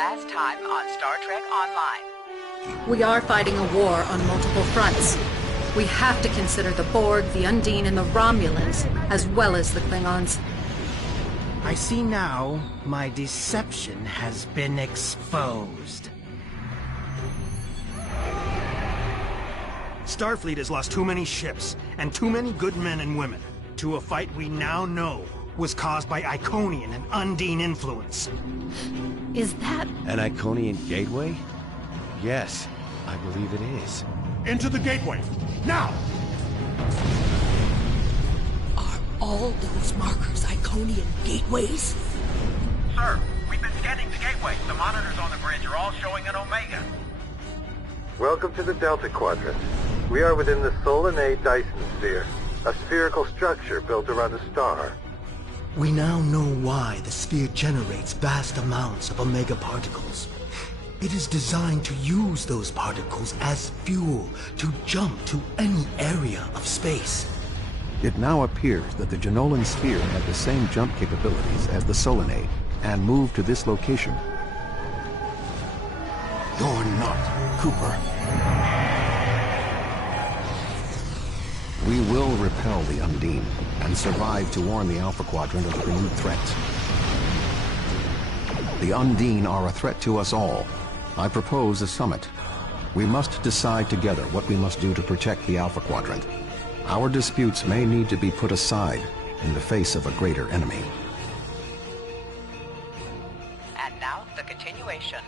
Last time on Star Trek Online. We are fighting a war on multiple fronts. We have to consider the Borg, the Undine, and the Romulans, as well as the Klingons. I see now my deception has been exposed. Starfleet has lost too many ships, and too many good men and women, to a fight we now know was caused by Iconian and Undine influence. Is that... an Iconian gateway? Yes, I believe it is. Into the gateway, now! Are all those markers Iconian gateways? Sir, we've been scanning the gateway. The monitors on the bridge are all showing an Omega. Welcome to the Delta Quadrant. We are within the Solanae Dyson Sphere, a spherical structure built around a star. We now know why the sphere generates vast amounts of Omega particles. It is designed to use those particles as fuel to jump to any area of space. It now appears that the Jenolan sphere had the same jump capabilities as the Solanae, and moved to this location. You're not Cooper. We will repel the Undine, and survive to warn the Alpha Quadrant of the renewed threat. The Undine are a threat to us all. I propose a summit. We must decide together what we must do to protect the Alpha Quadrant. Our disputes may need to be put aside in the face of a greater enemy. And now, the continuation.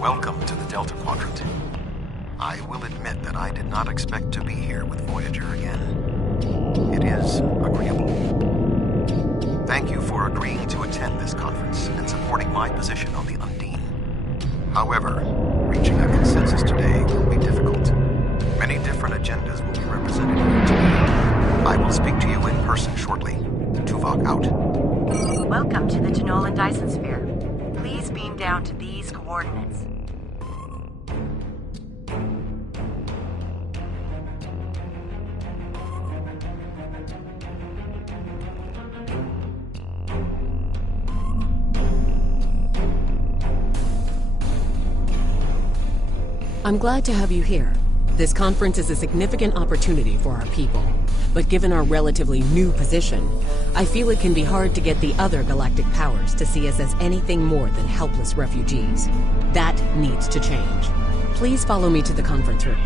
Welcome to the Delta Quadrant. I will admit that I did not expect to be here with Voyager again. It is agreeable. Thank you for agreeing to attend this conference and supporting my position on the Undine. However, reaching a consensus today will be difficult. Many different agendas will be represented here today. I will speak to you in person shortly. Tuvok out. Welcome to the Jenolan Dyson Sphere. Please beam down to these coordinates. I'm glad to have you here. This conference is a significant opportunity for our people. But given our relatively new position, I feel it can be hard to get the other galactic powers to see us as anything more than helpless refugees. That needs to change. Please follow me to the conference room.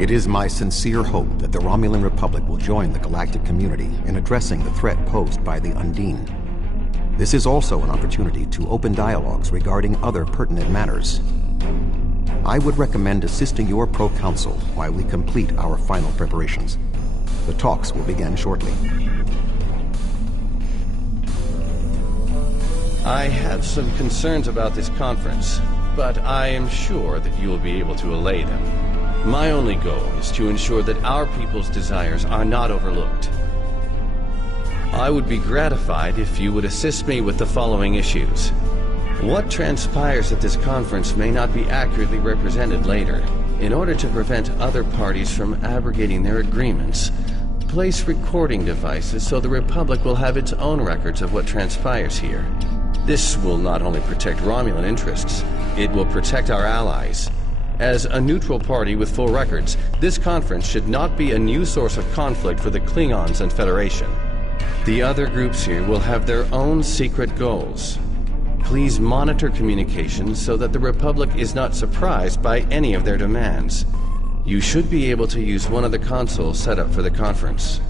It is my sincere hope that the Romulan Republic will join the galactic community in addressing the threat posed by the Undine. This is also an opportunity to open dialogues regarding other pertinent matters. I would recommend assisting your pro-council while we complete our final preparations. The talks will begin shortly. I have some concerns about this conference, but I am sure that you will be able to allay them. My only goal is to ensure that our people's desires are not overlooked. I would be gratified if you would assist me with the following issues. What transpires at this conference may not be accurately represented later. In order to prevent other parties from abrogating their agreements, place recording devices so the Republic will have its own records of what transpires here. This will not only protect Romulan interests, it will protect our allies. As a neutral party with full records, this conference should not be a new source of conflict for the Klingons and Federation. The other groups here will have their own secret goals. Please monitor communications so that the Republic is not surprised by any of their demands. You should be able to use one of the consoles set up for the conference.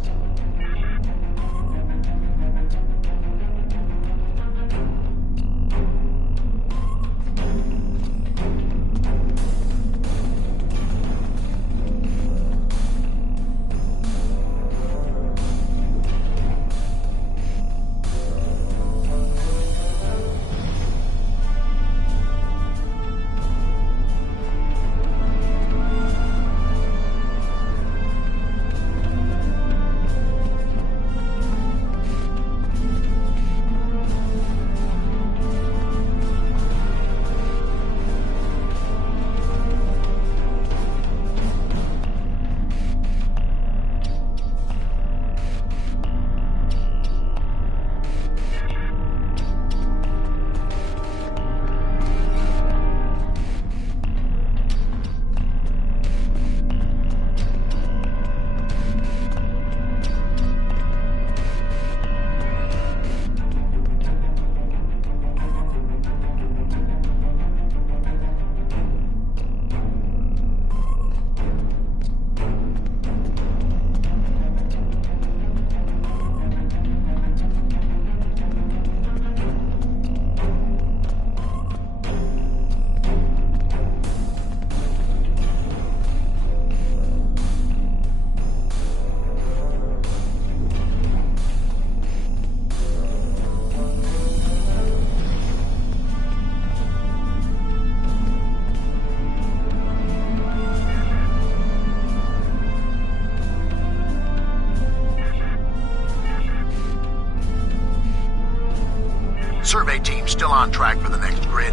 Survey team's still on track for the next grid,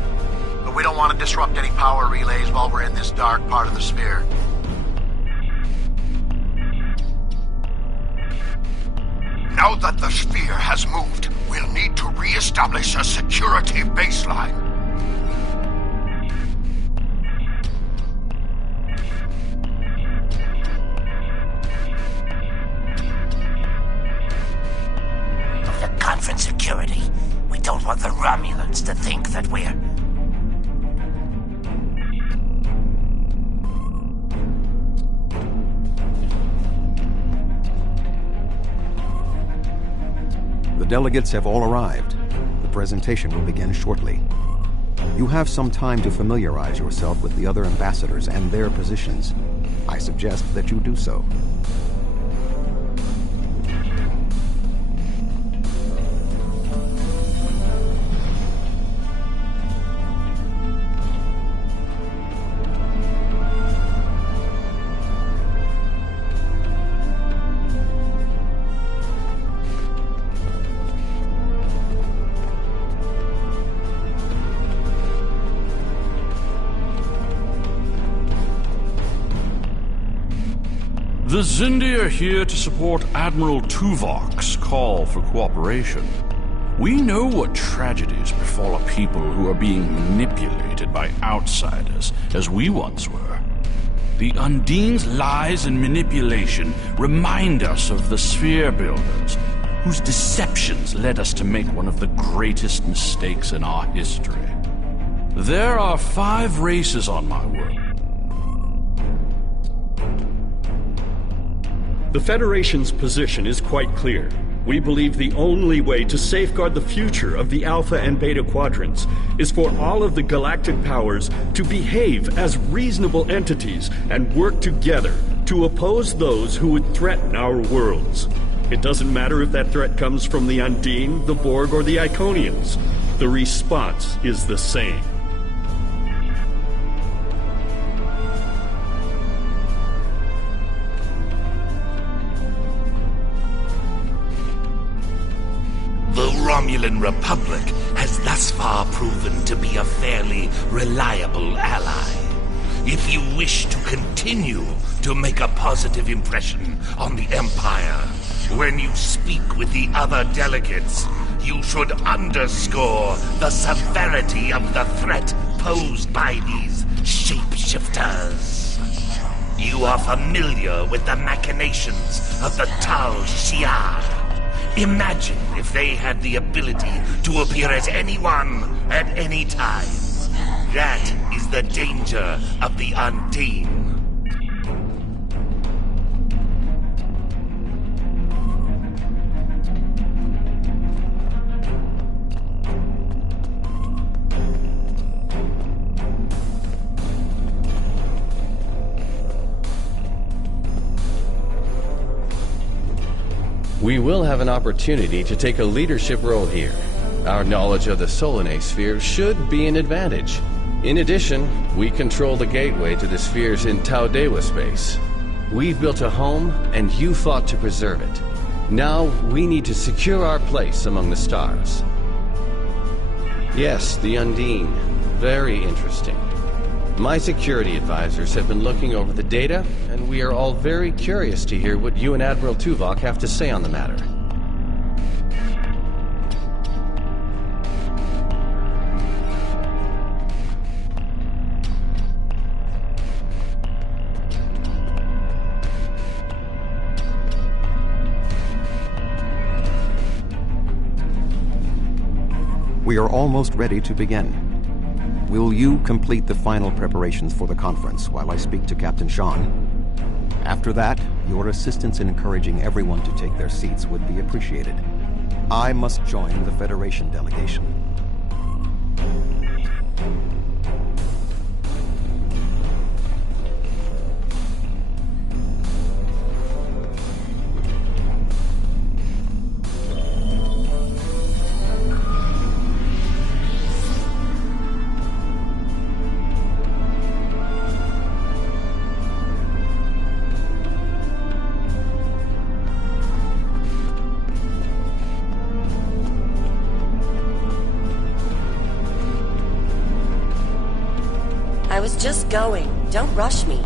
but we don't want to disrupt any power relays while we're in this dark part of the sphere. Now that the sphere has moved, we'll need to re-establish a security baseline. For conference security, we don't want the Romulans to think that we're... The delegates have all arrived. The presentation will begin shortly. You have some time to familiarize yourself with the other ambassadors and their positions. I suggest that you do so. The Zindi are here to support Admiral Tuvok's call for cooperation. We know what tragedies befall a people who are being manipulated by outsiders, as we once were. The Undine's lies and manipulation remind us of the Sphere Builders, whose deceptions led us to make one of the greatest mistakes in our history. There are 5 races on my world. The Federation's position is quite clear. We believe the only way to safeguard the future of the Alpha and Beta Quadrants is for all of the galactic powers to behave as reasonable entities and work together to oppose those who would threaten our worlds. It doesn't matter if that threat comes from the Undine, the Borg, or the Iconians. The response is the same. The Romulan Republic has thus far proven to be a fairly reliable ally. If you wish to continue to make a positive impression on the Empire, when you speak with the other delegates, you should underscore the severity of the threat posed by these shapeshifters. You are familiar with the machinations of the Tal Shiar. Imagine if they had the ability to appear as anyone at any time. That is the danger of the Undine. We will have an opportunity to take a leadership role here. Our knowledge of the Solanae sphere should be an advantage. In addition, we control the gateway to the spheres in Taudewa space. We've built a home, and you fought to preserve it. Now, we need to secure our place among the stars. Yes, the Undine. Very interesting. My security advisors have been looking over the data, and we are all very curious to hear what you and Admiral Tuvok have to say on the matter. We are almost ready to begin. Will you complete the final preparations for the conference while I speak to Captain Sean? After that, your assistance in encouraging everyone to take their seats would be appreciated. I must join the Federation delegation. I was just going. Don't rush me.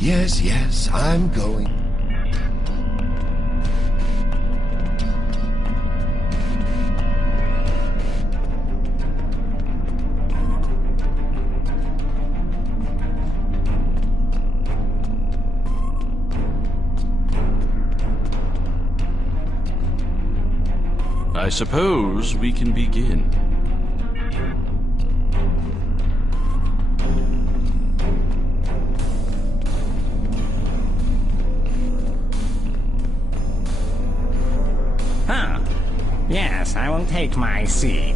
Yes, I'm going. I suppose we can begin. Huh. Yes, I will take my seat.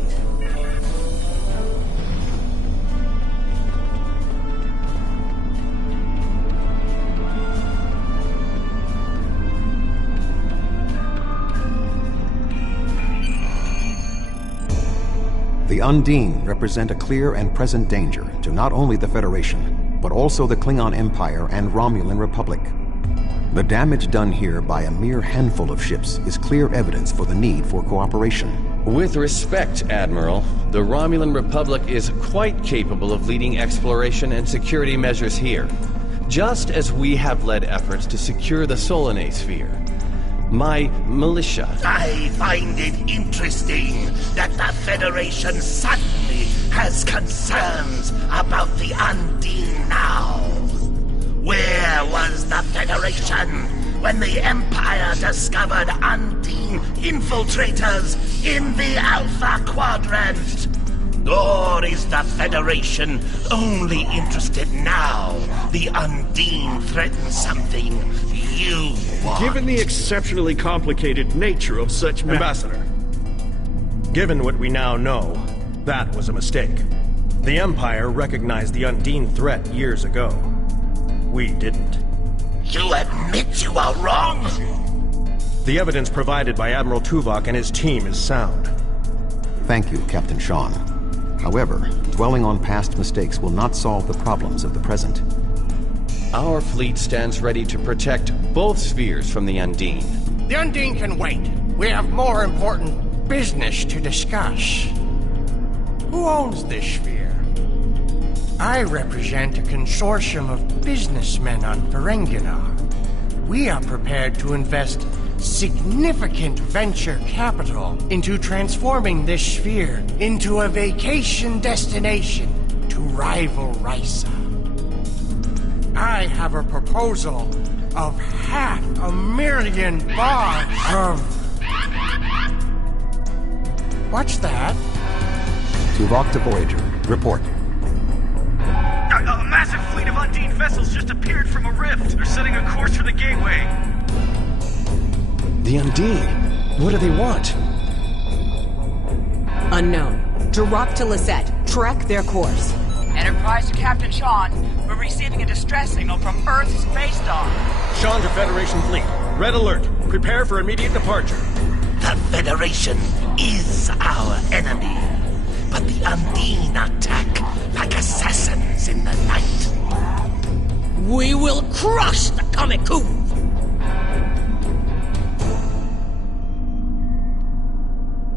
The Undine represent a clear and present danger to not only the Federation, but also the Klingon Empire and Romulan Republic. The damage done here by a mere handful of ships is clear evidence for the need for cooperation. With respect, Admiral, the Romulan Republic is quite capable of leading exploration and security measures here, just as we have led efforts to secure the Solanae sphere. My militia. I find it interesting that the Federation suddenly has concerns about the Undine now. Where was the Federation when the Empire discovered Undine infiltrators in the Alpha Quadrant? Or is the Federation only interested now the Undine threatens something you want? Given the exceptionally complicated nature of such Ambassador, given what we now know, that was a mistake. The Empire recognized the Undine threat years ago. We didn't. You admit you are wrong? The evidence provided by Admiral Tuvok and his team is sound. Thank you, Captain Sean. However, dwelling on past mistakes will not solve the problems of the present. Our fleet stands ready to protect both spheres from the Undine. The Undine can wait. We have more important business to discuss. Who owns this sphere? I represent a consortium of businessmen on Ferenginar. We are prepared to invest significant venture capital into transforming this sphere into a vacation destination to rival Risa. I have a proposal of $500,000 of... What's that? Tuvok to Voyager. Report. A massive fleet of Undine vessels just appeared from a rift. They're setting a course for the gateway. The Undine? What do they want? Unknown. Drop to Lisette. Track their course. Enterprise to Captain Sean. We're receiving a distress signal from Earth's space dock. Sean to Federation fleet. Red alert. Prepare for immediate departure. The Federation is our enemy, but the Undine attack like assassins in the night. We will crush the Comic-Coup!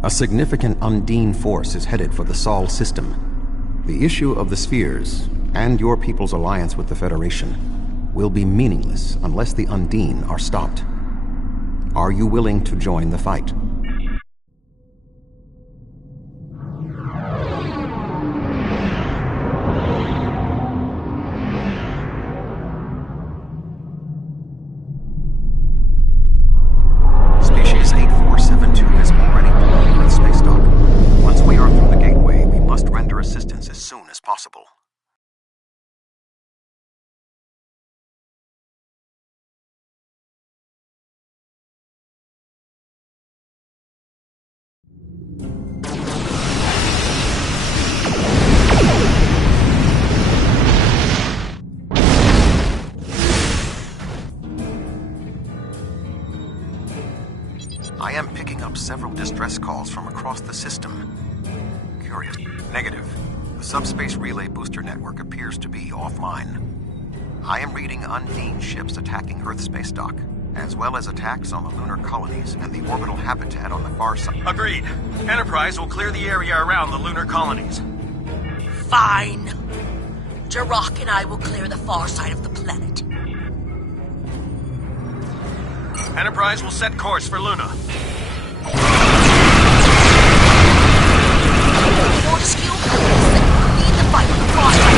A significant Undine force is headed for the Sol system. The issue of the spheres, and your people's alliance with the Federation, will be meaningless unless the Undine are stopped. Are you willing to join the fight? Species 8472 is already below Earth space dock. Once we are through the gateway, we must render assistance as soon as possible. I am picking up several distress calls from across the system. Curious. Negative. The subspace relay booster network appears to be offline. I am reading Undine ships attacking Earth space dock, as well as attacks on the lunar colonies and the orbital habitat on the far side. Agreed. Enterprise will clear the area around the lunar colonies. Fine. Jirok and I will clear the far side of the planet. Enterprise will set course for Luna. Fortescue, lead the fight with the far side.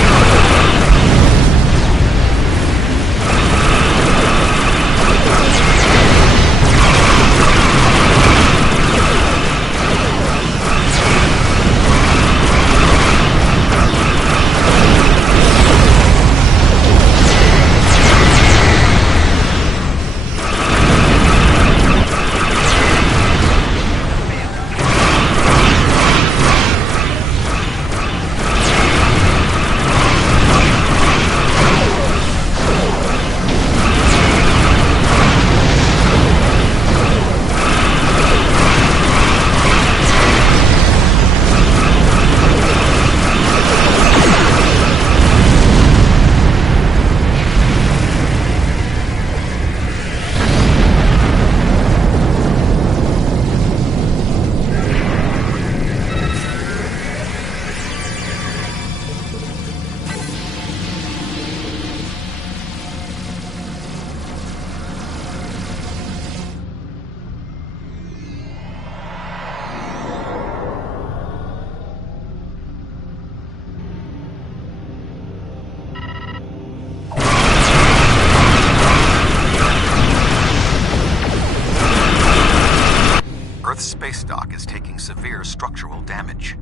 space dock is taking severe structural damage.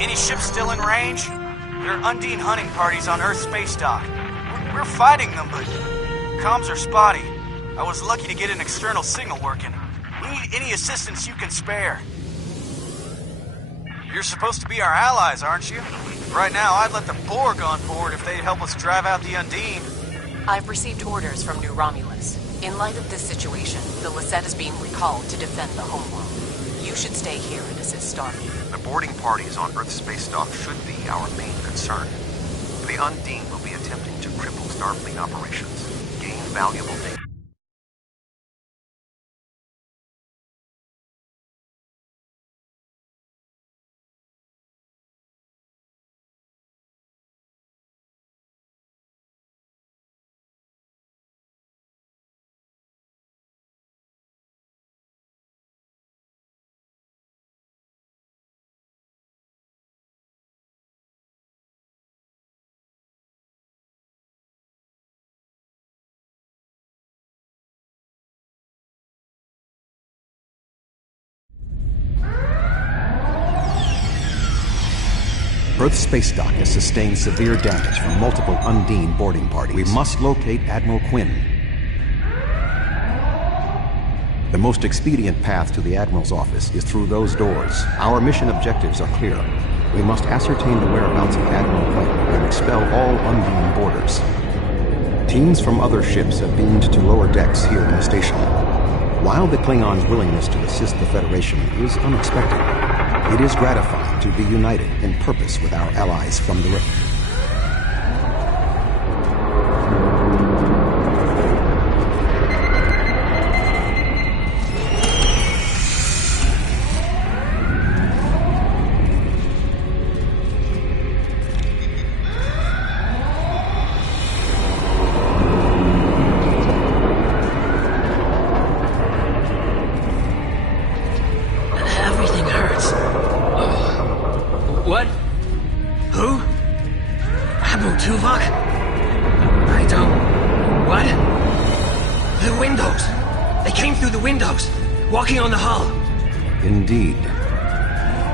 Any ships still in range? There are Undine hunting parties on Earth space dock. We're fighting them, but comms are spotty. I was lucky to get an external signal working. We need any assistance you can spare. You're supposed to be our allies, aren't you? Right now, I'd let the Borg on board if they'd help us drive out the Undine. I've received orders from New Romulus. In light of this situation, the Lisette is being recalled to defend the homeworld. You should stay here and assist Starfleet. The boarding parties on Earth's space dock should be our main concern. The Undine will be attempting to cripple Starfleet operations, gain valuable data. Earth's space dock has sustained severe damage from multiple Undine boarding parties. We must locate Admiral Quinn. The most expedient path to the Admiral's office is through those doors. Our mission objectives are clear. We must ascertain the whereabouts of Admiral Quinn and expel all Undine boarders. Teams from other ships have beamed to lower decks here in the station. While the Klingons' willingness to assist the Federation is unexpected, it is gratifying to be united in purpose with our allies from the Rift. Indeed.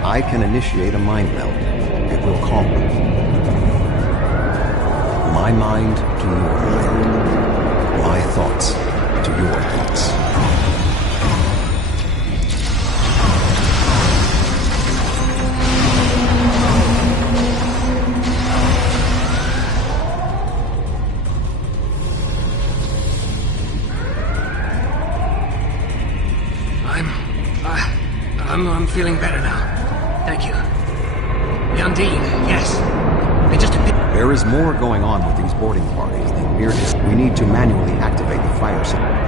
I can initiate a mind meld. It will calm you. My mind to your mind. My thoughts to your thoughts. I'm feeling better now. Thank you. The Undine, yes. They just... There is more going on with these boarding parties than mere... We need to manually activate the fire system.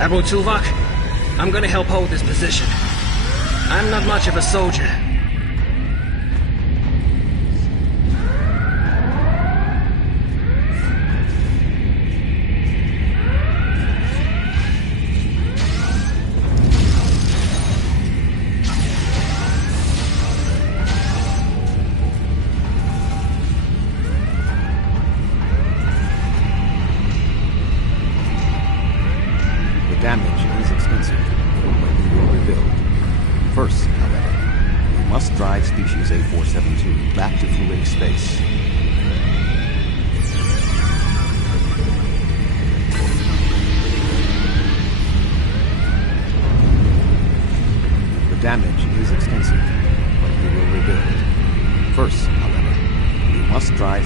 Admiral Tuvok, I'm gonna help hold this position. I'm not much of a soldier.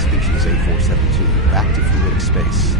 species 8472 back to fluidic space.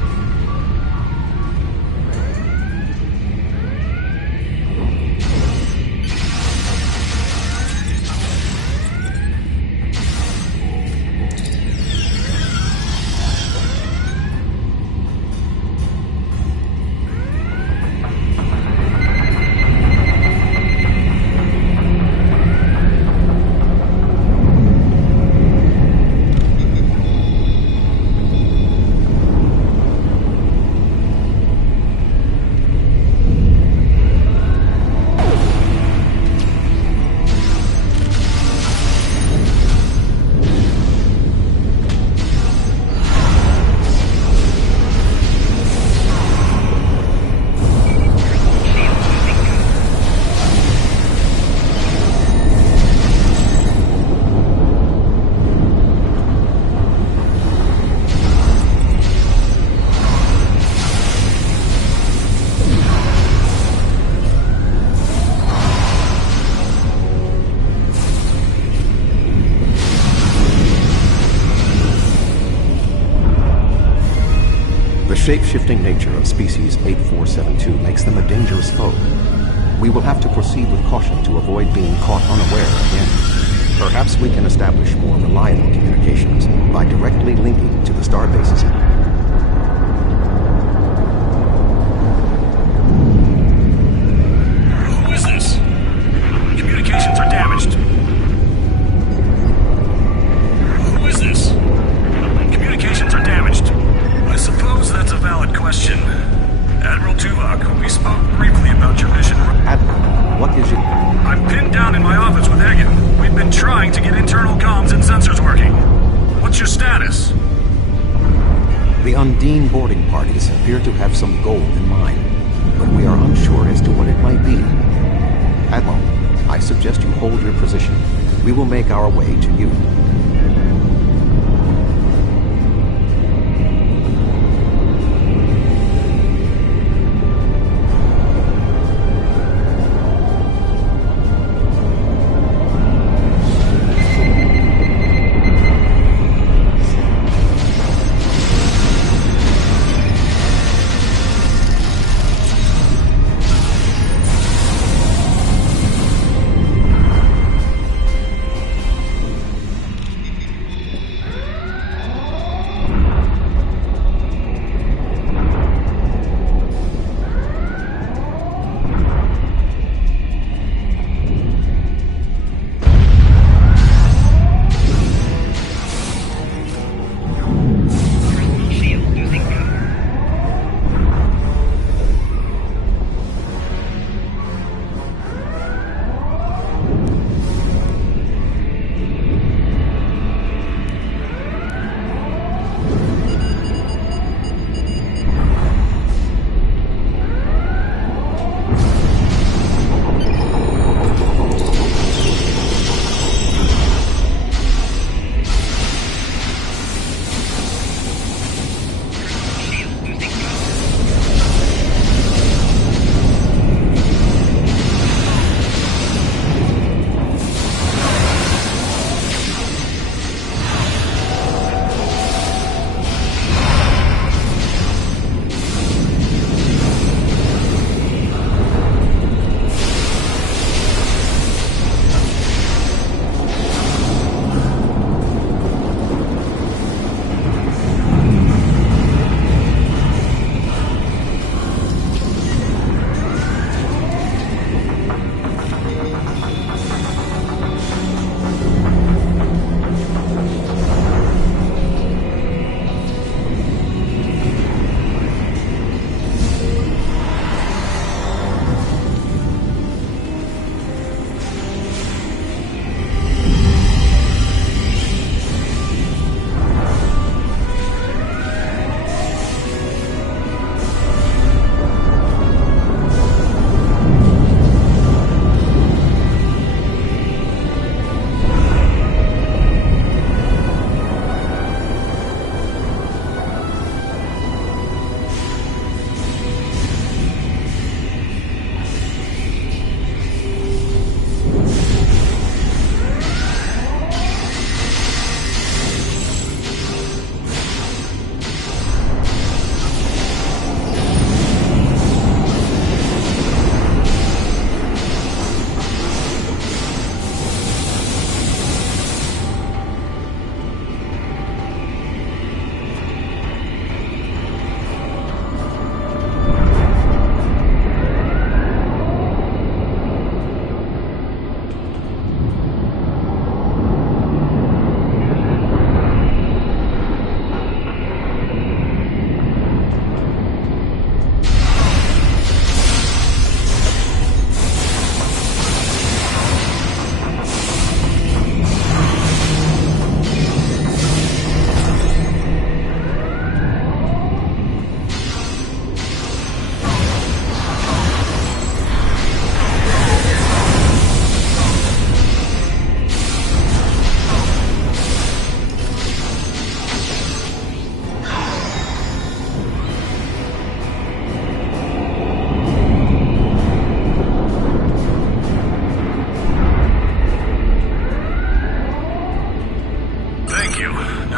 The shape-shifting nature of species 8472 makes them a dangerous foe. We will have to proceed with caution to avoid being caught unaware again. Perhaps we can establish more reliable communications by directly linking to the starbases. Who is this? Communications are damaged. Who is this? Communications are damaged. I suppose that's a valid question. Admiral Tuvok, we spoke briefly about your mission. Admiral, what is it? I'm pinned down in my office with Hagen. We've been trying to get internal comms and sensors working. What's your status? The Undine boarding parties appear to have some gold in mind, but we are unsure as to what it might be. Admiral, I suggest you hold your position. We will make our way to you.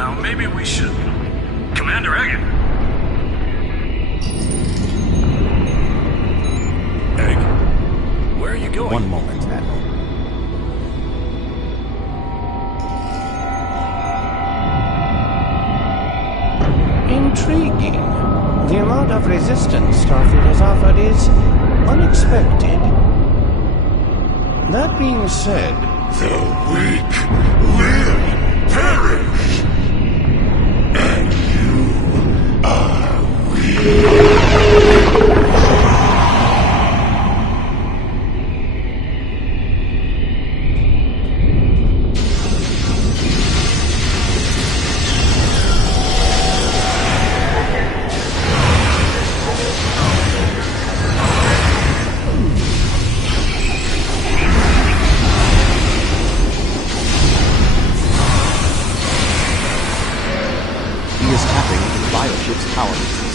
Now, maybe we should... Commander Egan! Egg, where are you going? One moment, Admiral. Intriguing. The amount of resistance Starfleet has offered is unexpected. That being said... The weak will perish. And you are weak. Bioship's power uses.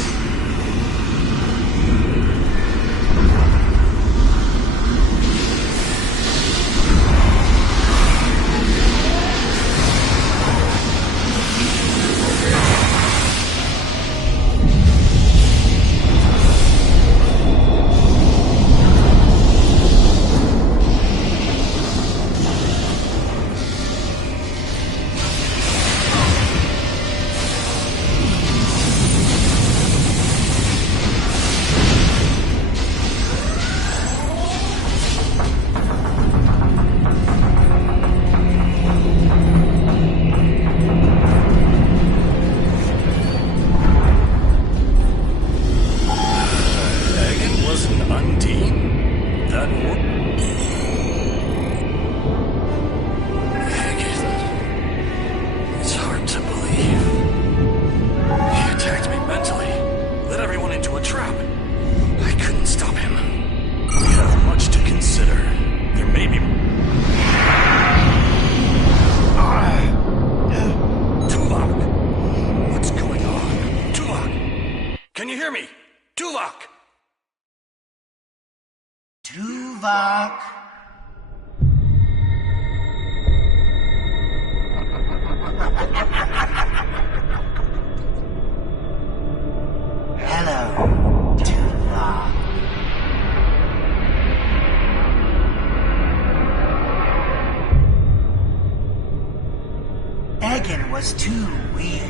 Egan was too weak.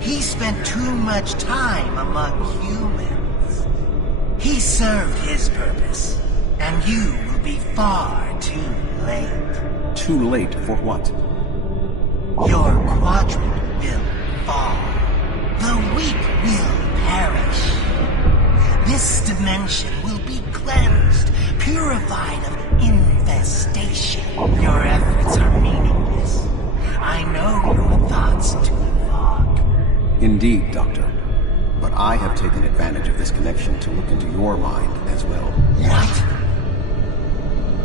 He spent too much time among humans. He served his purpose, and you will be far too late. Too late for what? Your quadrant will fall. The weak will perish. This dimension will be cleansed, purified of infestation. Your efforts are meaningless. I know your thoughts, Tuvok. Indeed, Doctor. But I have taken advantage of this connection to look into your mind as well. What?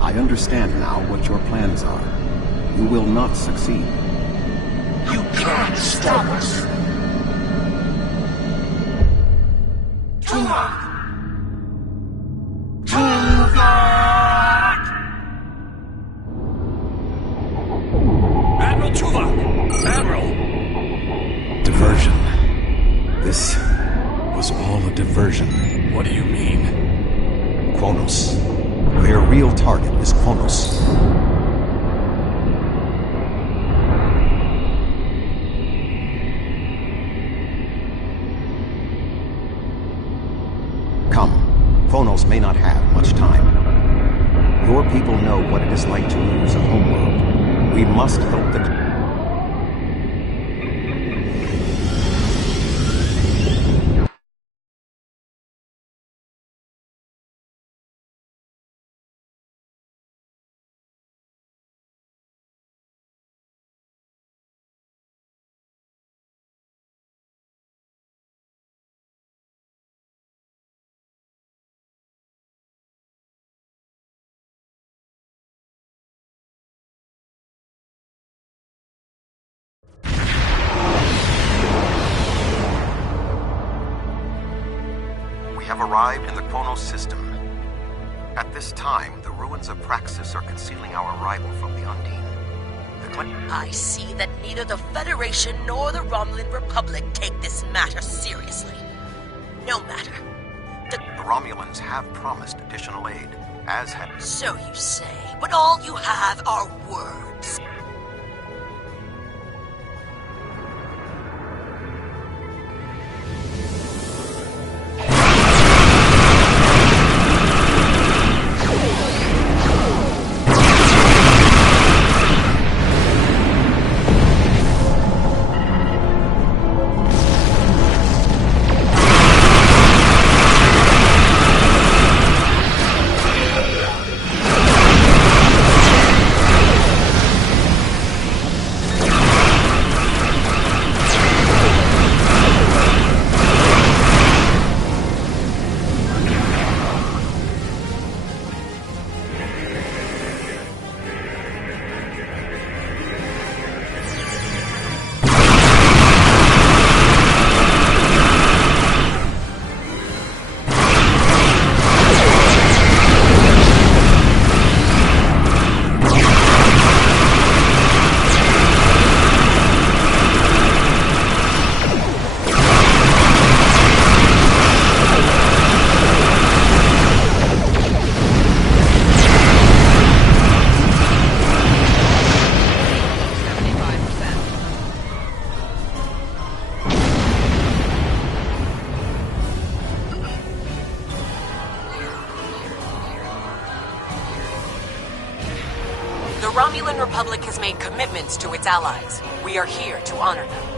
I understand now what your plans are. You will not succeed. You can't stop us. Tuvok! Tuvok! Admiral Tuvok! Admiral! Diversion. This was all a diversion. What do you mean? Kronos. Their real target is Kronos. Come. Kronos may not have much time. Your people know what it is like to lose a homeworld. We must help the... We have arrived in the Kronos system. At this time, the ruins of Praxis are concealing our arrival from the Undine. The I see that neither the Federation nor the Romulan Republic take this matter seriously. No matter. The Romulans have promised additional aid, as have... So you say, but all you have are words. The Romulan Republic has made commitments to its allies. We are here to honor them.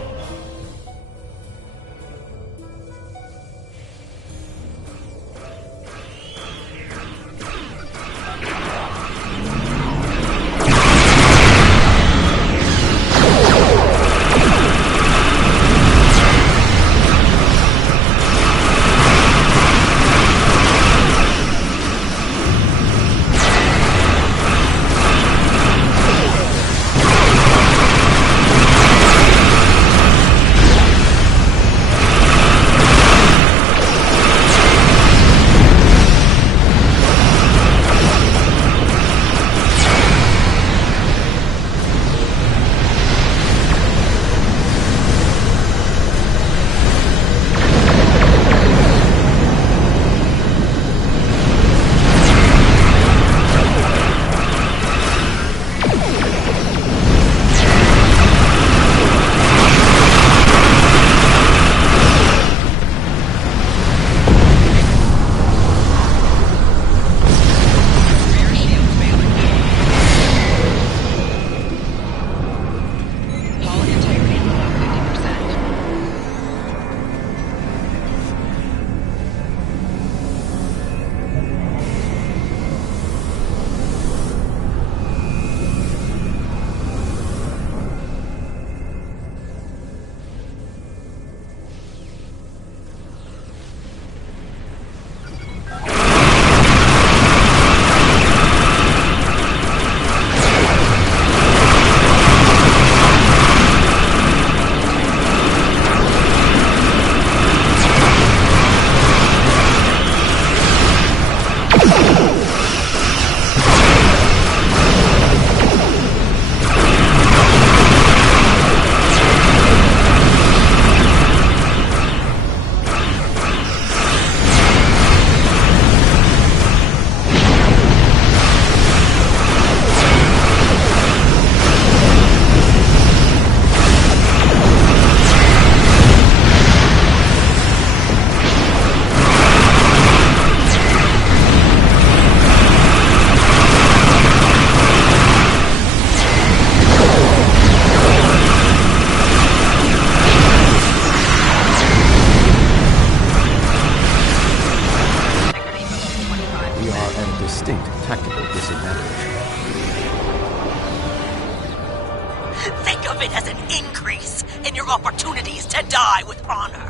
tactical disadvantage. Think of it as an increase in your opportunities to die with honor.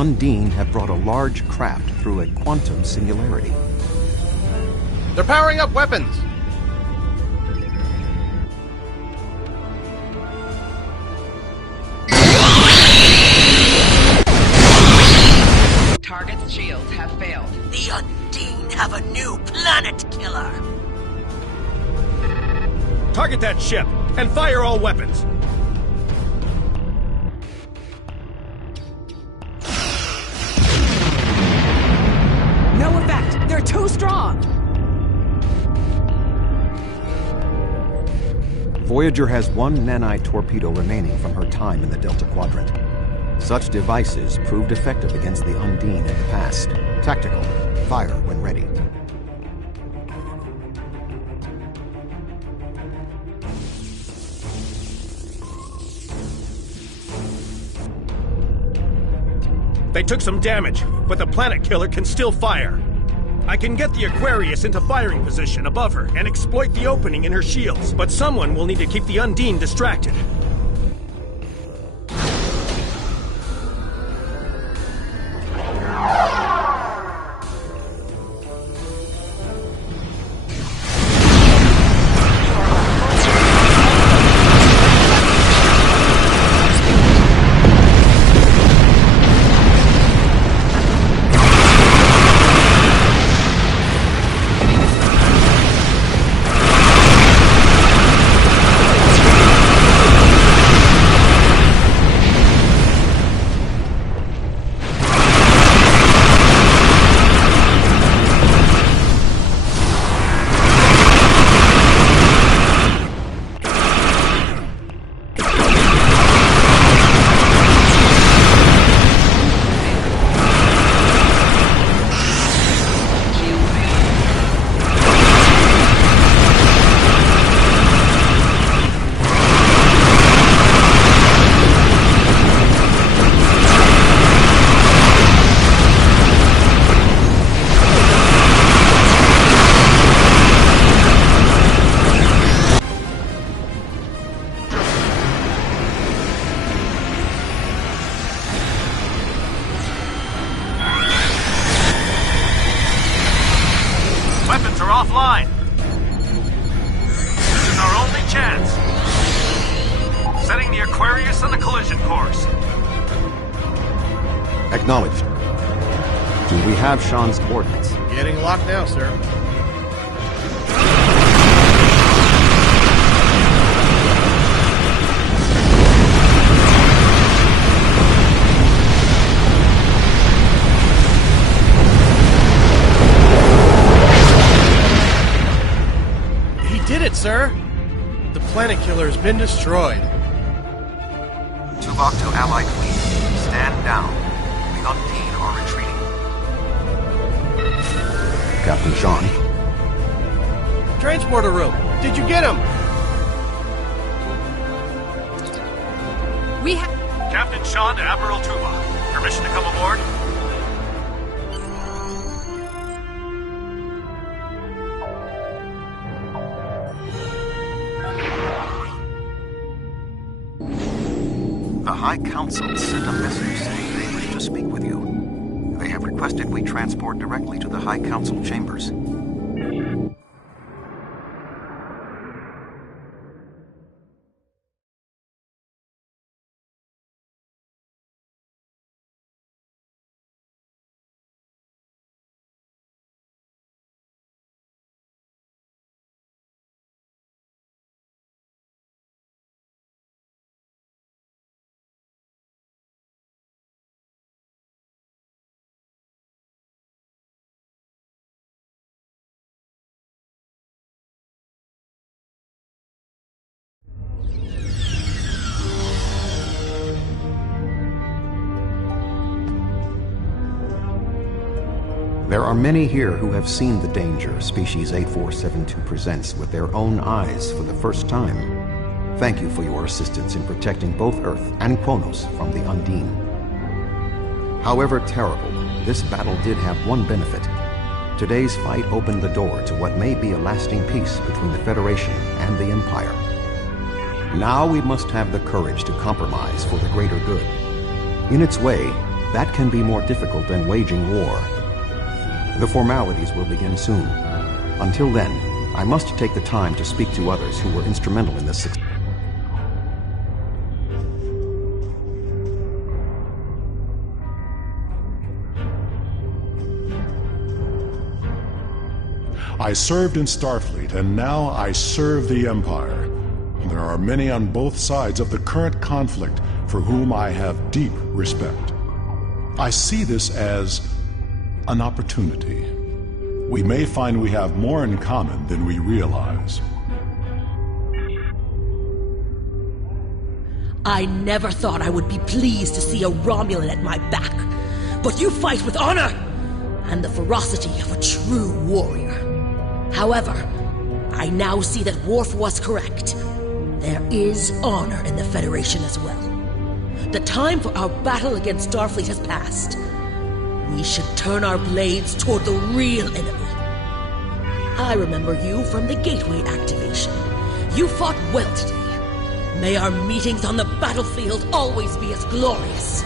Undine have brought a large craft through a quantum singularity. They're powering up weapons! Target's shields have failed. The Undine have a new planet killer. Target that ship, and fire all weapons! No effect! They're too strong! Voyager has one nanite torpedo remaining from her time in the Delta Quadrant. Such devices proved effective against the Undine in the past. Tactical. Fire when ready. They took some damage, but the planet killer can still fire. I can get the Aquarius into firing position above her and exploit the opening in her shields, but someone will need to keep the Undine distracted. Weapons are offline. This is our only chance. Setting the Aquarius on the collision course. Acknowledged. Do we have Sean's coordinates? Getting locked now, sir. Did it, sir! The planet killer has been destroyed. Tuvok to Allied fleet. Stand down. The Undine are retreating. Captain Sean. Transporter room. Did you get him? We have... Captain Sean to Admiral Tuvok. Permission to come aboard? The High Council sent a message saying they wish to speak with you. They have requested we transport directly to the High Council chambers. There are many here who have seen the danger Species 8472 presents with their own eyes for the first time. Thank you for your assistance in protecting both Earth and Kronos from the Undine. However terrible, this battle did have one benefit. Today's fight opened the door to what may be a lasting peace between the Federation and the Empire. Now we must have the courage to compromise for the greater good. In its way, That can be more difficult than waging war. The formalities will begin soon. Until then, I must take the time to speak to others who were instrumental in this success. I served in Starfleet, and now I serve the Empire. There are many on both sides of the current conflict for whom I have deep respect. I see this as an opportunity. We may find we have more in common than we realize. I never thought I would be pleased to see a Romulan at my back, but you fight with honor and the ferocity of a true warrior. However, I now see that Worf was correct. There is honor in the Federation as well. The time for our battle against Starfleet has passed. We should turn our blades toward the real enemy. I remember you from the Gateway activation. You fought well today. May our meetings on the battlefield always be as glorious.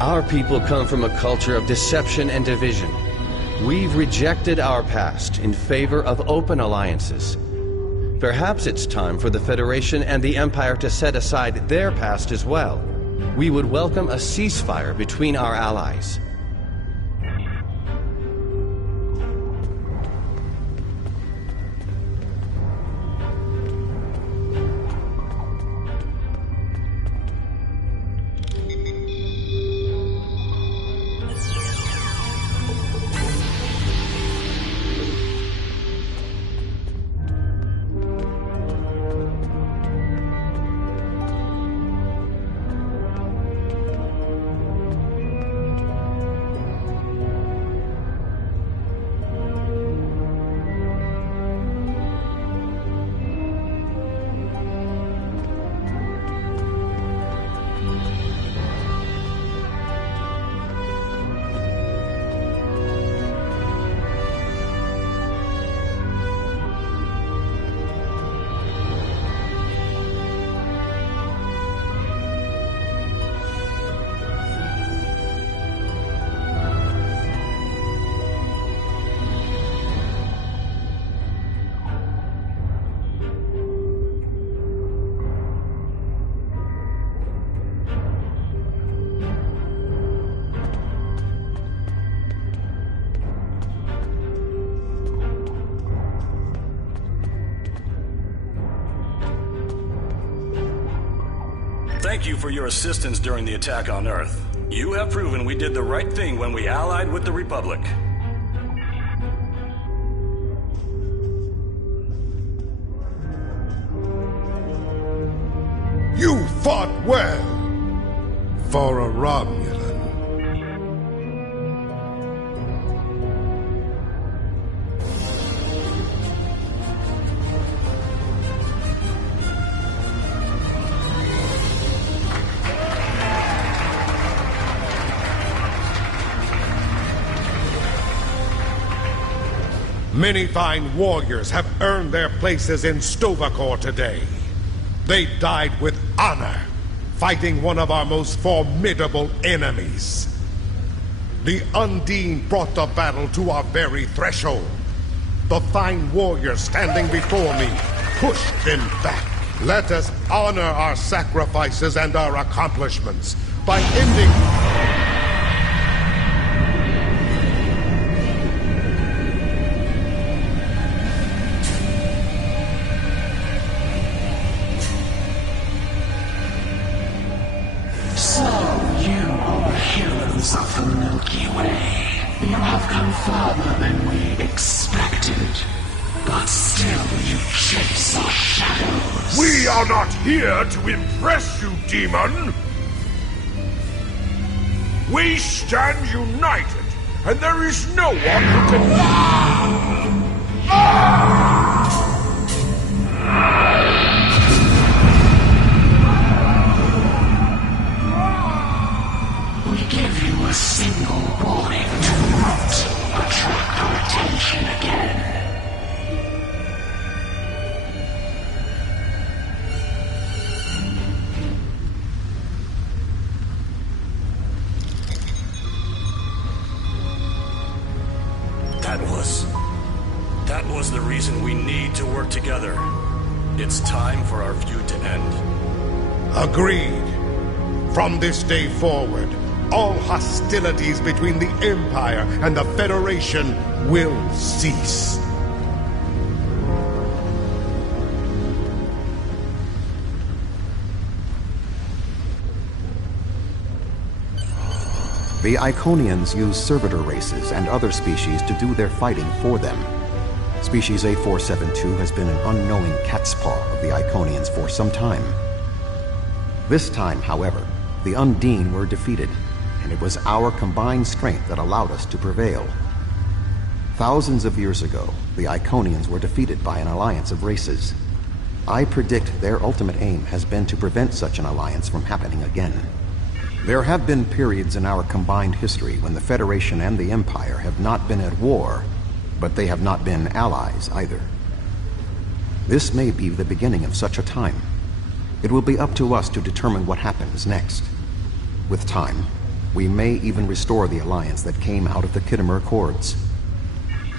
Our people come from a culture of deception and division. We've rejected our past in favor of open alliances. Perhaps it's time for the Federation and the Empire to set aside their past as well. We would welcome a ceasefire between our allies. Thank you for your assistance during the attack on Earth. You have proven we did the right thing when we allied with the Republic. You fought well for a Romulan. Many fine warriors have earned their places in Stovacor today. They died with honor, fighting one of our most formidable enemies. The Undine brought the battle to our very threshold. The fine warriors standing before me pushed them back. Let us honor our sacrifices and our accomplishments by ending... So, you are heroes of the Milky Way. You have come farther than we expected. But still you chase our shadows. We are not here to impress you, demon! We stand united, and there is no one who can... We give you a single warning to not attract our attention again. That was the reason we need to work together. It's time for our feud to end. Agreed. From this day forward, all hostilities between the Empire and the Federation will cease. The Iconians use servitor races and other species to do their fighting for them. Species 8472 has been an unknowing catspaw of the Iconians for some time. This time, however, the Undine were defeated, and it was our combined strength that allowed us to prevail. Thousands of years ago, the Iconians were defeated by an alliance of races. I predict their ultimate aim has been to prevent such an alliance from happening again. There have been periods in our combined history when the Federation and the Empire have not been at war, but they have not been allies either. This may be the beginning of such a time. It will be up to us to determine what happens next. With time, we may even restore the alliance that came out of the Khitomer Accords.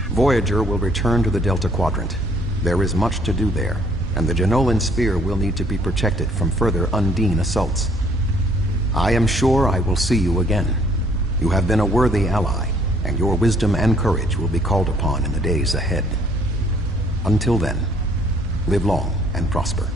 Voyager will return to the Delta Quadrant. There is much to do there, and the Jenolan Sphere will need to be protected from further Undine assaults. I am sure I will see you again. You have been a worthy ally, and your wisdom and courage will be called upon in the days ahead. Until then, live long and prosper.